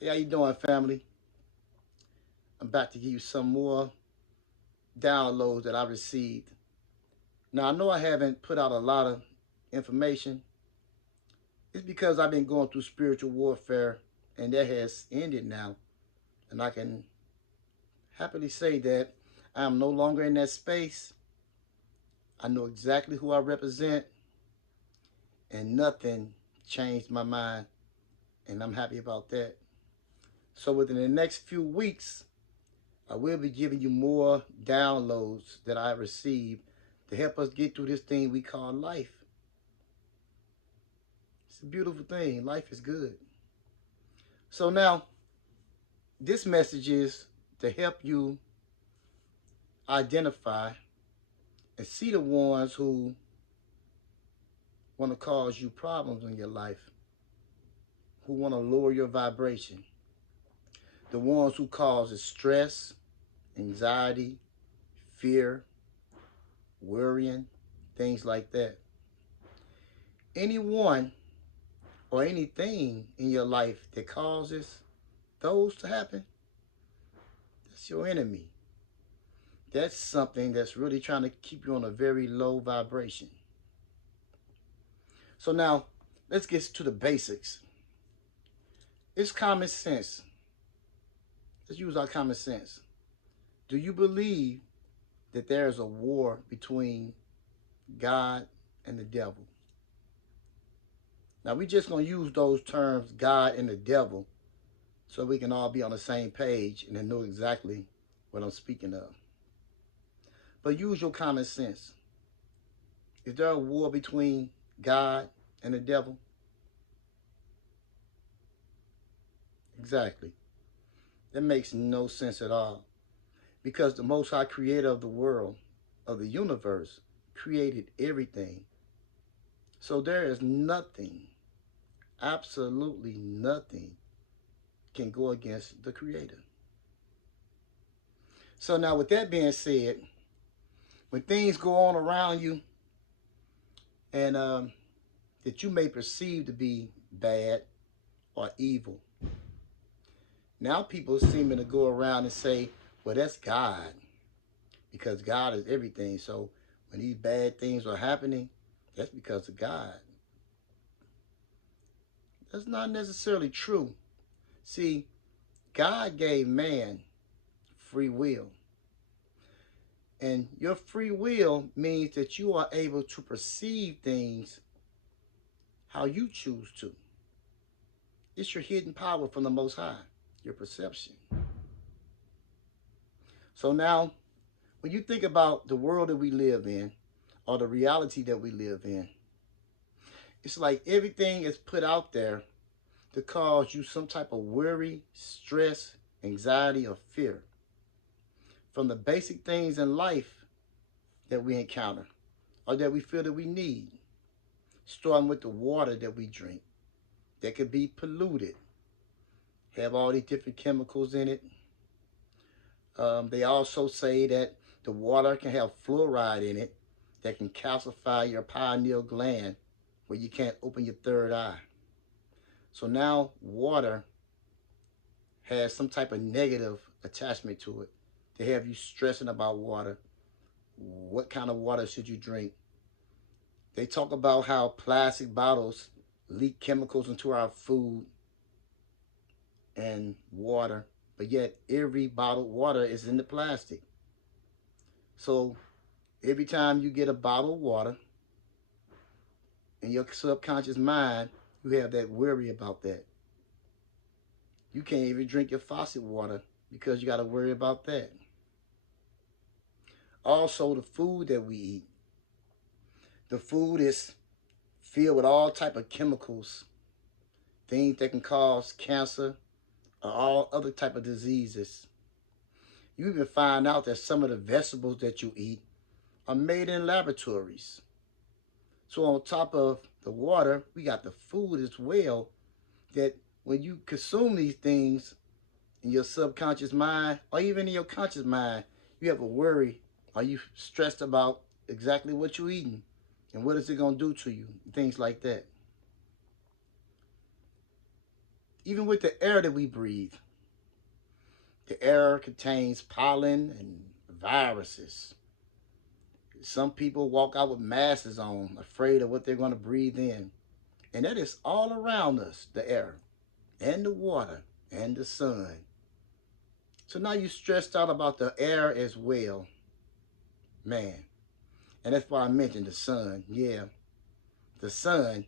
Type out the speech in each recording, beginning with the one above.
Hey, how you doing, family? I'm about to give you some more downloads that I received. Now, I know I haven't put out a lot of information. It's because I've been going through spiritual warfare, and that has ended now. And I can happily say that I am no longer in that space. I know exactly who I represent, and nothing changed my mind, and I'm happy about that. So, within the next few weeks, I will be giving you more downloads that I received to help us get through this thing we call life. It's a beautiful thing. Life is good. So now, this message is to help you identify and see the ones who want to cause you problems in your life, who want to lower your vibration, the ones who causes stress, anxiety, fear, worrying, things like that. Anyone or anything in your life that causes those to happen, that's your enemy. That's something that's really trying to keep you on a very low vibration. So now, let's get to the basics. It's common sense. Let's use our common sense. Do you believe that there is a war between God and the devil? Now, we're just going to use those terms, God and the devil, so we can all be on the same page and then know exactly what I'm speaking of. But use your common sense. Is there a war between God and the devil? Exactly. That makes no sense at all. Because the Most High Creator of the world, of the universe, created everything. So there is nothing, absolutely nothing, can go against the Creator. So now, with that being said, when things go on around you and that you may perceive to be bad or evil, now people seeming to go around and say, well, that's God, because God is everything. So when these bad things are happening, that's because of God. That's not necessarily true. See, God gave man free will. And your free will means that you are able to perceive things how you choose to. It's your hidden power from the Most High, your perception. So now, when you think about the world that we live in, or the reality that we live in, it's like everything is put out there to cause you some type of worry, stress, anxiety, or fear. From the basic things in life that we encounter or that we feel that we need, starting with the water that we drink that could be polluted, have all these different chemicals in it. They also say that the water can have fluoride in it that can calcify your pineal gland where you can't open your third eye. So now water has some type of negative attachment to it to have you stressing about water. What kind of water should you drink? They talk about how plastic bottles leak chemicals into our food and water, but yet every bottled water is in the plastic. So every time you get a bottle of water in your subconscious mind, you have that worry about that. You can't even drink your faucet water because you got to worry about that. Also, the food that we eat. The food is filled with all type of chemicals, things that can cause cancer or all other type of diseases. You even find out that some of the vegetables that you eat are made in laboratories. So on top of the water, we got the food as well, that when you consume these things in your subconscious mind or even in your conscious mind, you have a worry. Are you stressed about exactly what you're eating and what is it going to do to you? Things like that. Even with the air that we breathe, the air contains pollen and viruses. Some people walk out with masks on, afraid of what they're going to breathe in. And that is all around us, the air and the water and the sun. So now you're stressed out about the air as well. Man. And that's why I mentioned the sun. Yeah, the sun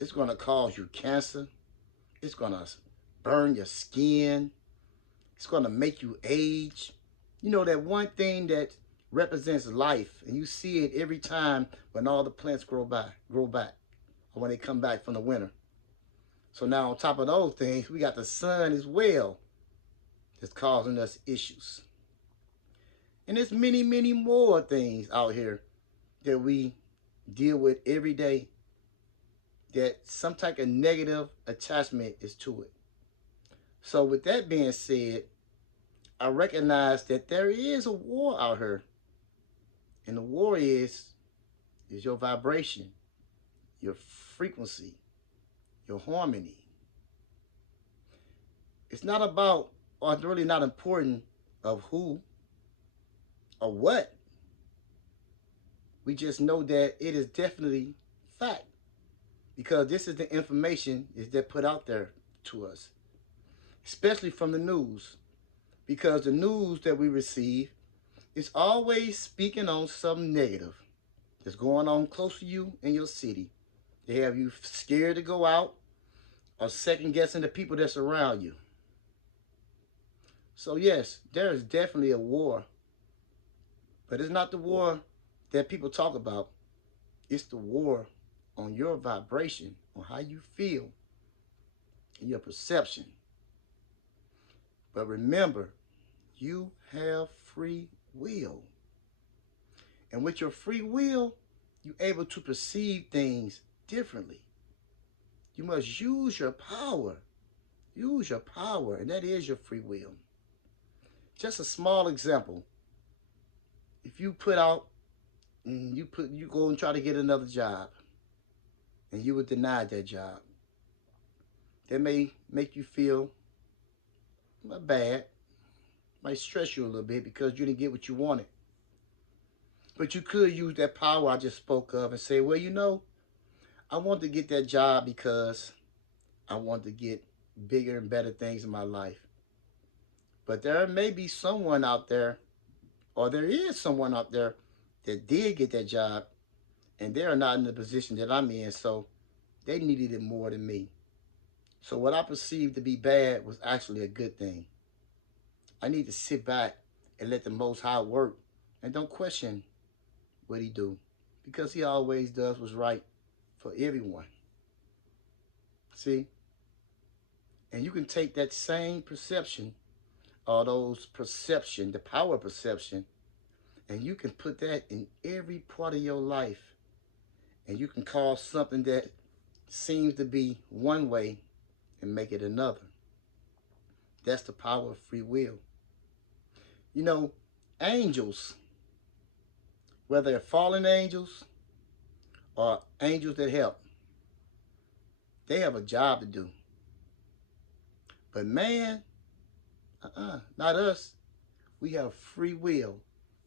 is going to cause you cancer. It's going to burn your skin. It's going to make you age. You know, that one thing that represents life, and you see it every time when all the plants grow back, or when they come back from the winter. So now on top of those things, we got the sun as well that's causing us issues. And there's many, many more things out here that we deal with every day that some type of negative attachment is to it. So with that being said, I recognize that there is a war out here. And the war is your vibration, your frequency, your harmony. It's not about, or it's really not important of who or what. We just know that it is definitely fact, because this is the information that put out there to us, especially from the news, because the news that we receive is always speaking on something negative that's going on close to you in your city. They have you scared to go out or second guessing the people that's around you. So yes, there is definitely a war, but it's not the war that people talk about. It's the war on your vibration, on how you feel, and your perception. But remember, you have free will. And with your free will, you're able to perceive things differently. You must use your power. Use your power, and that is your free will. Just a small example. If you put out, you go and try to get another job, and you were denied that job, that may make you feel bad, might stress you a little bit because you didn't get what you wanted. But you could use that power I just spoke of and say, well, you know, I want to get that job because I want to get bigger and better things in my life. But there may be someone out there, or there is someone out there that did get that job, and they are not in the position that I'm in, so they needed it more than me. So what I perceived to be bad was actually a good thing. I need to sit back and let the Most High work and don't question what he do, because he always does what's right for everyone. See? And you can take that same perception, or those perception, the power perception, and you can put that in every part of your life. And you can call something that seems to be one way and make it another. That's the power of free will. You know, angels, whether they're fallen angels or angels that help, they have a job to do. But man, not us. We have free will.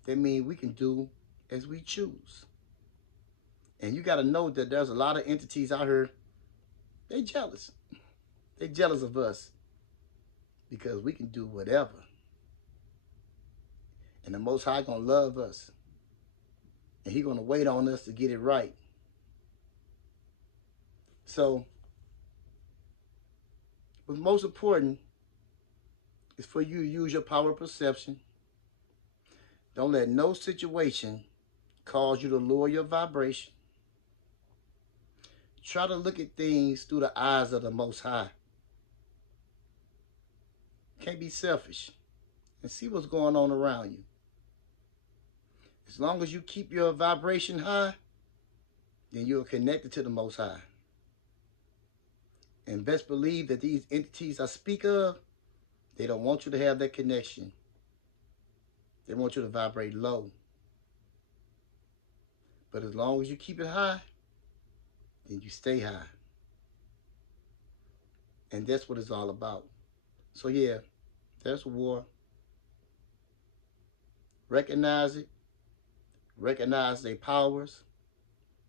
That means we can do as we choose. And you got to know that there's a lot of entities out here, they jealous. They jealous of us because we can do whatever. And the Most High going to love us. And he going to wait on us to get it right. So, what's most important is for you to use your power of perception. Don't let no situation cause you to lower your vibration. Try to look at things through the eyes of the Most High. Can't be selfish. And see what's going on around you. As long as you keep your vibration high, then you're connected to the Most High. And best believe that these entities I speak of, they don't want you to have that connection. They want you to vibrate low. But as long as you keep it high, then you stay high. And that's what it's all about. So yeah, there's a war. Recognize it. Recognize their powers.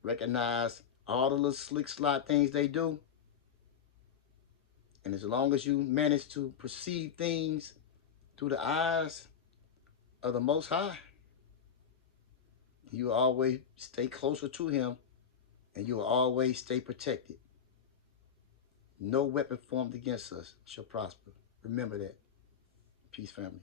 Recognize all the little slick slot things they do. And as long as you manage to perceive things through the eyes of the Most High, you always stay closer to Him, and you will always stay protected. No weapon formed against us shall prosper. Remember that. Peace, family.